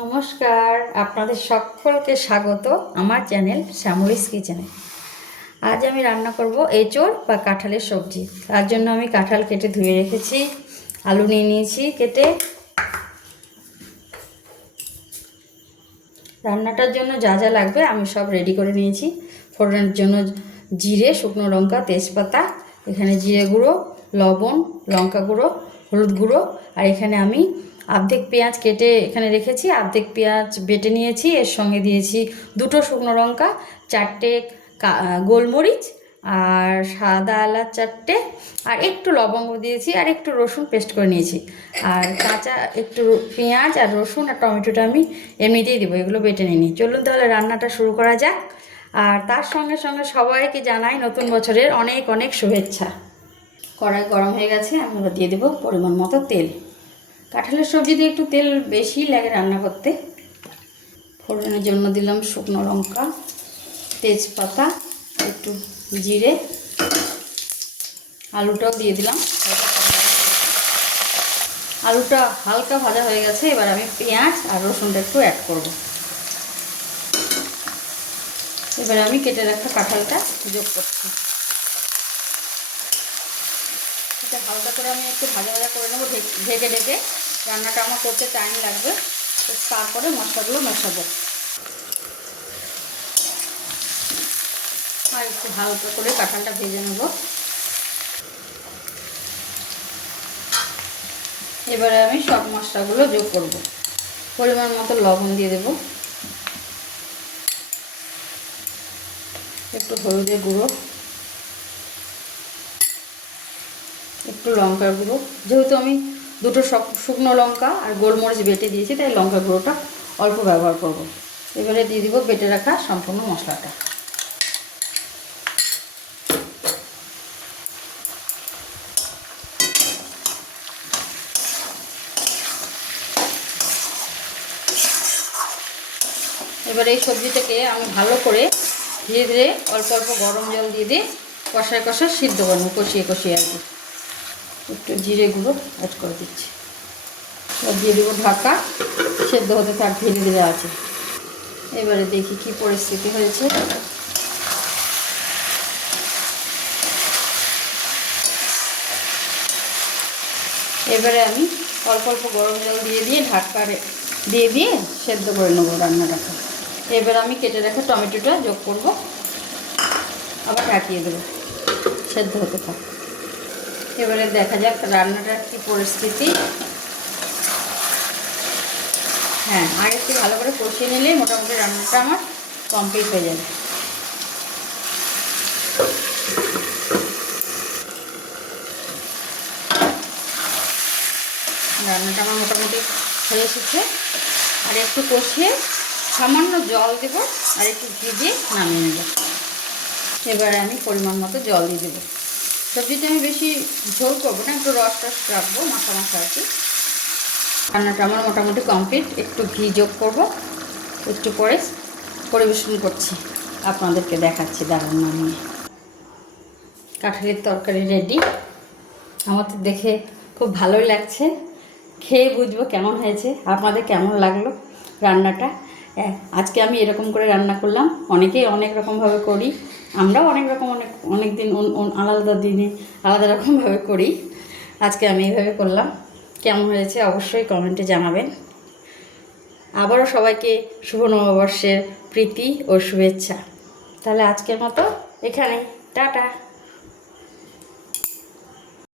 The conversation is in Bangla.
নমস্কার, আপনাদের সকলকে স্বাগত আমার চ্যানেল শ্যামলিস কিচেনে। আজ আমি রান্না করব এঁচোড় বা কাঁঠালের সবজি। তার জন্য আমি কাঁঠাল কেটে ধুয়ে রেখেছি, আলু নিয়ে নিয়েছি কেটে। রান্নাটার জন্য যা যা লাগবে আমি সব রেডি করে নিয়েছি। ফোড়নের জন্য জিরে, শুকনো লঙ্কা, তেজপাতা, এখানে জিরে গুঁড়ো, লবণ, লঙ্কা গুঁড়ো, হলুদ গুঁড়ো, আর এখানে আমি অর্ধেক পেঁয়াজ কেটে এখানে রেখেছি, অর্ধেক পেঁয়াজ বেটে নিয়েছি। এর সঙ্গে দিয়েছি দুটো শুকনো লঙ্কা, চারটে গোলমরিচ, আর সাদা এলাচ চারটে, আর একটু লবঙ্গ দিয়েছি, আর একটু রসুন পেস্ট করে নিয়েছি। আর কাঁচা একটু পেঁয়াজ আর রসুন আর টমেটোটা আমি এমনিতেই দেবো, এগুলো বেটে নিই। চলুন তাহলে রান্নাটা শুরু করা যাক। আর তার সঙ্গে সঙ্গে সবাইকে জানাই নতুন বছরের অনেক অনেক শুভেচ্ছা। কড়াই গরম হয়ে গেছে, আমরা দিয়ে দেবো পরিমাণ মতো তেল। কাঁঠালের সবজিতে একটু তেল বেশি লাগে রান্না করতে। ফোড়নের জন্য দিলাম শুকনো লঙ্কা, তেজপাতা, একটু জিরে, আলুটাও দিয়ে দিলাম। আলুটা হালকা ভাজা হয়ে গেছে, এবার আমি পেঁয়াজ আর রসুনটা একটু অ্যাড করব। এবার আমি কেটে রাখা কাঁঠালটা যোগ করছি। এটা হালকা করে আমি একটু ভাজা ভাজা করে নেবো, ঢেকে ঢেকে। রান্নাটা আমার করতে টাইম লাগবে, তো তারপরে মশলাগুলো মেশাবো। আর একটু হালকা করে কাঁঠালটা ভেজে নেব। এবারে আমি সব মশলাগুলো যোগ করব। পরিমাণ মতো লবণ দিয়ে দেব, একটু হলুদের গুঁড়ো, একটু লঙ্কার গুঁড়ো। যেহেতু আমি দুটো শুকনো লঙ্কা আর গোলমরিচ বেটে দিয়েছি, তাই লঙ্কার গুঁড়োটা অল্প ব্যবহার করব। এবারে দিয়ে দিব বেটে রাখা সম্পূর্ণ মশলাটা। এবার এই সবজিটাকে আমি ভালো করে ধীরে ধীরে অল্প অল্প গরম জল দিয়ে দিয়ে কষায় কষায় সিদ্ধ করবো, কষিয়ে কষিয়ে আর কি। একটু জিরে গুঁড়ো অ্যাড করে দিচ্ছি, এবার দিয়ে দেবো ঢাকা, সেদ্ধ হতে থাক ধীরে ধীরে আছে। এবারে দেখি কি পরিস্থিতি হয়েছে। এবারে আমি অল্প অল্প গরম জল দিয়ে দিয়ে ঢাকা দিয়ে দিয়ে সেদ্ধ করে নেবো রান্নাটাকে। এবার আমি কেটে রাখা টমেটোটা যোগ করব, আবার ঢাকিয়ে দেবো, সেদ্ধ হতে থাক। এবারে দেখা যাক রান্নাটার কী পরিস্থিতি। হ্যাঁ, আর একটু ভালো করে কষিয়ে নিলে মোটামুটি রান্নাটা আমার কমপ্লিট হয়ে যাবে। রান্নাটা আমার মোটামুটি হয়ে এসেছে। আর একটু কষিয়ে সামান্য জল দেবো, আর একটু ঘি দিয়ে নামিয়ে নেব। এবারে আমি পরিমাণ মতো জল দিয়ে দেবো। সবজিটা আমি বেশি ঝোল করবো না, একটু রস রস রাখবো, মাখা মাখা আর কি। রান্নাটা আমার মোটামুটি কমপ্লিট। একটু ঘি যোগ করব, একটু পরে পরিবেশন করছি, আপনাদেরকে দেখাচ্ছি। দারুণ নামিয়ে কাঁঠালের তরকারি রেডি। আমার তো দেখে খুব ভালোই লাগছে, খেয়ে বুঝবো কেমন হয়েছে, আপনাদের কেমন লাগলো রান্নাটা। আজকে আমি এরকম করে রান্না করলাম, অনেকেই অনেক রকমভাবে করি, আমরাও অনেক রকম অনেক দিন আলাদা দিনে আলাদা রকমভাবে করি। আজকে আমি এইভাবে করলাম। কেমন হয়েছে অবশ্যই কমেন্টে জানাবেন। আবারও সবাইকে শুভ নববর্ষের প্রীতি ও শুভেচ্ছা। তাহলে আজকের মতো এখানেই, টাটা।